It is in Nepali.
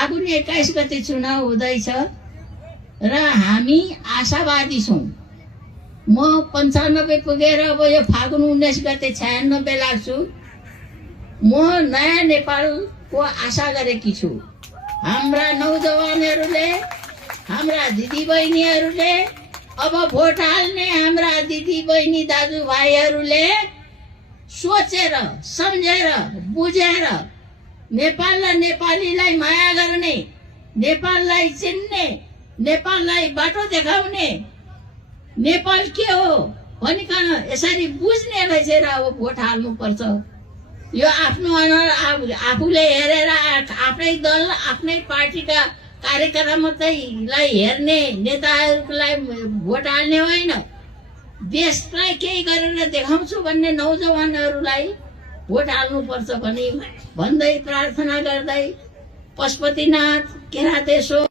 फागुन 21 गते चुनाव हुँदैछ र हामी आशावादी छौँ। म 95 पुगेर अब यो फागुन 19 गते 96 लाग्छु। म नयाँ नेपालको आशा गरेकी छु। हाम्रा नौजवानहरूले, हाम्रा दिदीबहिनीहरूले, अब भोट हाल्ने हाम्रा दिदीबहिनी दाजुभाइहरूले सोचेर सम्झेर बुझेर नेपाल र नेपालीलाई माया गर्ने, नेपाललाई चिन्ने, नेपाललाई बाटो देखाउने, नेपाल के हो भनिकन यसरी बुझ्नेलाई चाहिँ अब भोट हाल्नुपर्छ। यो आफ्नो आफूले हेरेर आफ्नै दल आफ्नै पार्टीका कार्यक्रम मात्रैलाई हेर्ने नेताहरूलाई भोट हाल्ने होइन, देशलाई केही गरेर देखाउँछु भन्ने नौजवानहरूलाई भोट हाल्नुपर्छ भन्दै प्रार्थना गर्दै पशुपतिनाथ किराँतेश्वर